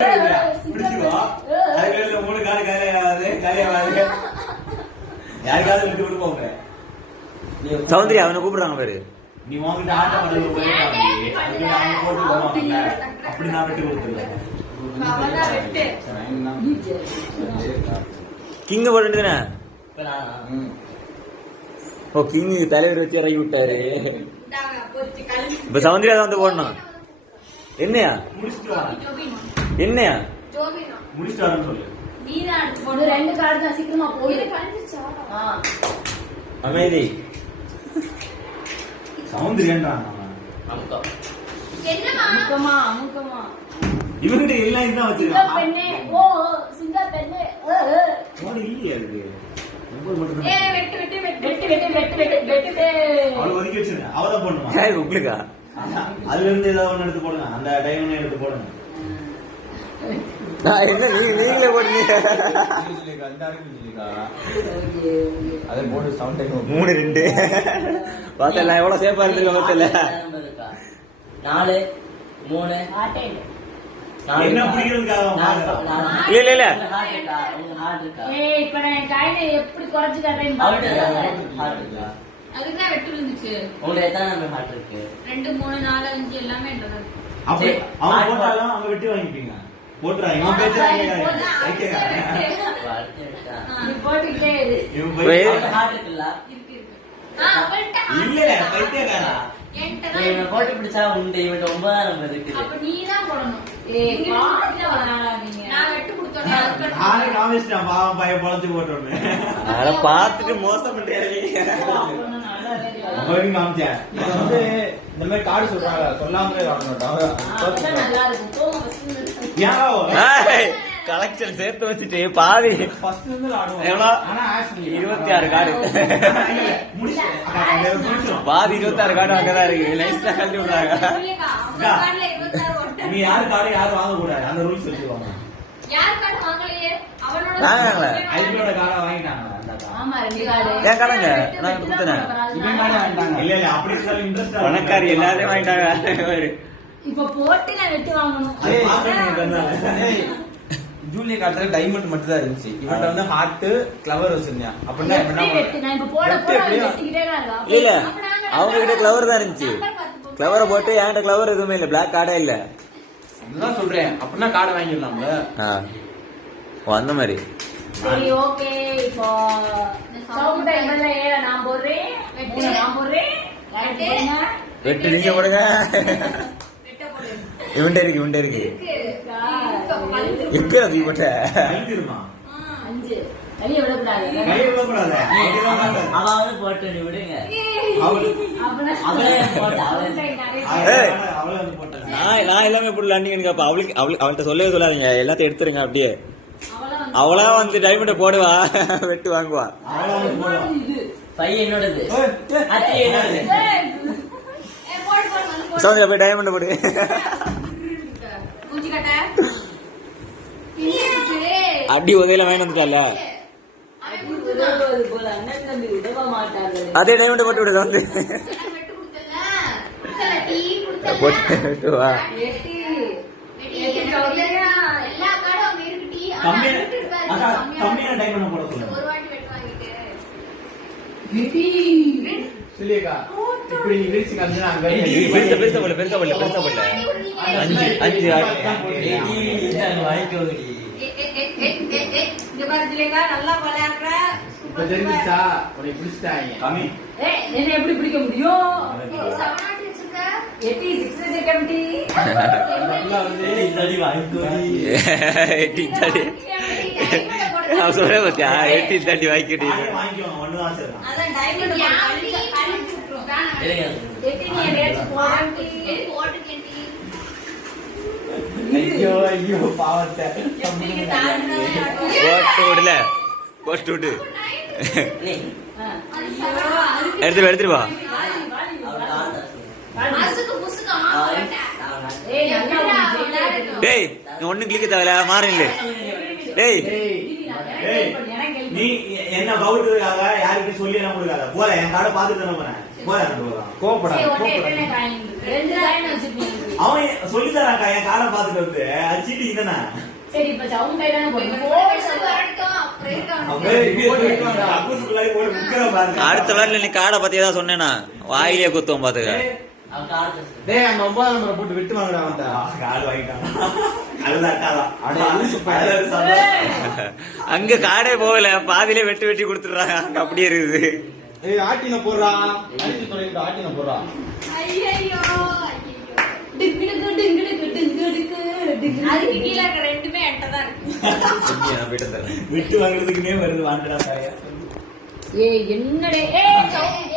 மூணு காடு கலையாவது யாருக்காவது விட்டு விட்டு போங்க. சௌந்தர்யா அவனை கூப்பிடுறாங்க பாரு. நீ வாங்கிட்டு ஆட்டம் அப்படி நான் விட்டு கொடுத்துருவேன். கிங்க போட்டுதானே. ஓ கிங் தலைவர் வச்சு இறங்கி விட்டாரு. இப்ப சௌந்தர்யா தான் வந்து போடணும். என்னையா என்னையா முடிச்சுட்டு வரேன்னு சொல்லு. அமைதி சௌந்தர்யன்றான் இவங்கிட்ட எல்லாம் இதுதான் வச்சிருக்கான். இல்லையா இருக்கு அவளை ஒதுக்கி வச்சிருங்க. அவதான் போடணுமா உங்களுக்கா? அதுல இருந்து ஏதாவது ஒண்ணு எடுத்து போடுங்க. அந்த டைமண்ட் எடுத்து போடுங்க. என்ன நீங்களே போடுங்க. 3-2 பார்த்தல எவ்வளவு சேஃபா இருந்திருக்க பார்த்தல. 4-3 என்ன பிடிக்கிறதுக்காக இல்ல இல்ல இப்ப நான் கையில எப்படி குறைச்சு காட்டுறேன். அதுதான் வெட்டு இருந்துச்சு. உங்களுக்கு எத்தனை நம்பர் ஹார்ட் இருக்கு? 2 3 4 5 எல்லாமே என்னது. அப்ப அவங்க போட்டாலும் அவங்க வெட்டி வாங்கிப்பீங்க. போட்றாங்க இவன் பேச்சறாங்க. நீ போட்டுட்டே இரு. இவன் ஹார்ட் இருக்குல்ல? இருக்கு. அவள்ட்ட இல்ல பைத்தியக்காரா. இவன் போட்டு பிடிச்சா உண்டு. இவன் 9 நம்பர் இருக்கு. அப்ப நீ தான் போடணும். பாட்டுல வராதீங்க. நான் வெட்டு கொடுத்தேன். நானே காமிச்சேன். பாவம் பைய பொளந்து போட்டோமே. அட பாத்துட்டு மோசம் பண்றீங்க. அவன் காமிச்சேன். வந்து இந்த மாதிரி கார்டு சொல்றாங்க. சொல்லாமலே வரணும். நல்லா இருக்கும். கலெக்ஷன் சேர்த்து வச்சுட்டு பாதி எவ்வளோ 26 கார்டு பாதி 26 கார்டு அங்கதான் இருக்கு. லைட்டா கழட்டி விடுறாங்க. நீ யாரு கார்டு யாரும் வாங்க கூடாது. அந்த ரூல்ஸ் வச்சுருவாங்க. ஐபியோட கார்டை வாங்கிட்டாங்க. ஏன் காரங்க நான் கொடுத்தேன். இல்ல இல்ல அப்படி இன்ட்ரெஸ்ட் பணக்காரி எல்லாரையும் வாங்கிட்டாங்க. இப்ப போட்டு நான் வெட்டு வாங்கணும். ஜூலியா காட்டுற டைமண்ட் மட்டும் தான் இருந்துச்சு. இவன்ட்ட வந்து ஹார்ட் கிளவர் வச்சிருந்தா. அப்படின்னா இல்ல அவங்க கிட்ட கிளவர் தான் இருந்துச்சு. கிளவரை போட்டு என்கிட்ட கிளவர் எதுவுமே இல்ல. பிளாக் கார்டே இல்ல. அதுதான் சொல்றேன். அப்படின்னா கார்டு வாங்கிடலாம்ல. அந்த மாதிரி சரி ஓகே. இப்போ சவுண்ட் டைம்ல நான் போடுறேன். நான் போடுறேன். வெட்டு நீங்க போடுங்க. இவன்ட்ட இருக்கு எங்க அது போட்ட 5 கையை விடக்கூடாது. அவன் போட்டு நீ விடுங்க. நான் எல்லாமே போடல. நீங்க அவள்கிட்ட சொல்லவே சொல்லாதீங்க. எல்லாத்தையும் எடுத்துருங்க. அப்படியே அவளா வந்து டைமண்ட போடுவா. வெட்டு வாங்குவா. பையன் என்னோடது. சௌந்தர்யா போய் டைமண்ட் போடு. அப்படி உதவியில வேணும் வந்துட்டால. அதே டைமண்ட் போட்டு விடுங்க. வந்து கம்மியான டைமண்ட் போட சொல்லுங்க. சொல்லியக்கா இப்படி நீ விரிச்சு காமிச்சா அங்க பெருசா போடல 5 வாங்கிக்கோ. நல்லா விளையாடுற. இப்ப தெரிஞ்சுச்சா உன்னை பிடிச்சிட்டாங்க. கம்மி என்ன எப்படி பிடிக்க முடியும்? சொல்ல பத்தியா 18 வாங்கிக்கிட்டு ஐயோ ஐயோ பாவத்தை போட்டு விடல. போட்டு விட்டு எடுத்துட்டு வா. டேய் ஒண்ணு கிளிக்க தேவையில்ல. மாறல. டேய் நீ என்ன பவுட்டுக்காக யாருக்கு சொல்லி எல்லாம் கொடுக்காத. போற என் கார்டை பாத்துட்டு தானே போறேன். போறேன் கோபப்படாத. அவன் சொல்லி தரான்க்கா என் காரை பாத்துட்டு வந்து அது சீட்டிங் தானே. சரி இப்ப சவுண்ட் டைலான போடுங்க. அக்கூசுக்குள்ளாடி போட்டு முக்கிற பாருங்க. அடுத்த வாரில நீ காடை பத்தி ஏதாவது சொன்னேனா வாயிலே குத்துவோம் பாத்துக்க. அவன் காடு டேய் அந்த 9ஆம் நம்பரை போட்டு விட்டு வாங்கடா அவன்கிட்ட. காடு வாங்கிட்டான். அதுதான் அடே, லூசு பையன். அங்க காடே போகல, பாதியிலே வெட்டி வெட்டி கொடுத்துடுறாங்க. அங்க அப்படியே இருக்குது. ஏய் ஆட்டின போடுறா, அடிச்சு தொலைக்கிட்டு ஆட்டின போடுறா. ஐயையோ டிங்குடுக்கு டிங்குடுக்கு டிங்குடுக்கு டிங்குடுக்கு. அதுக்கு கீழ இருக்க ரெண்டுமே என்கிட்ட தான் இருக்கு. விட்டு வாங்குறதுக்குன்னே வருது வாண்டடா சாயா. ஏய் என்னடே ஏய் சவுண்ட்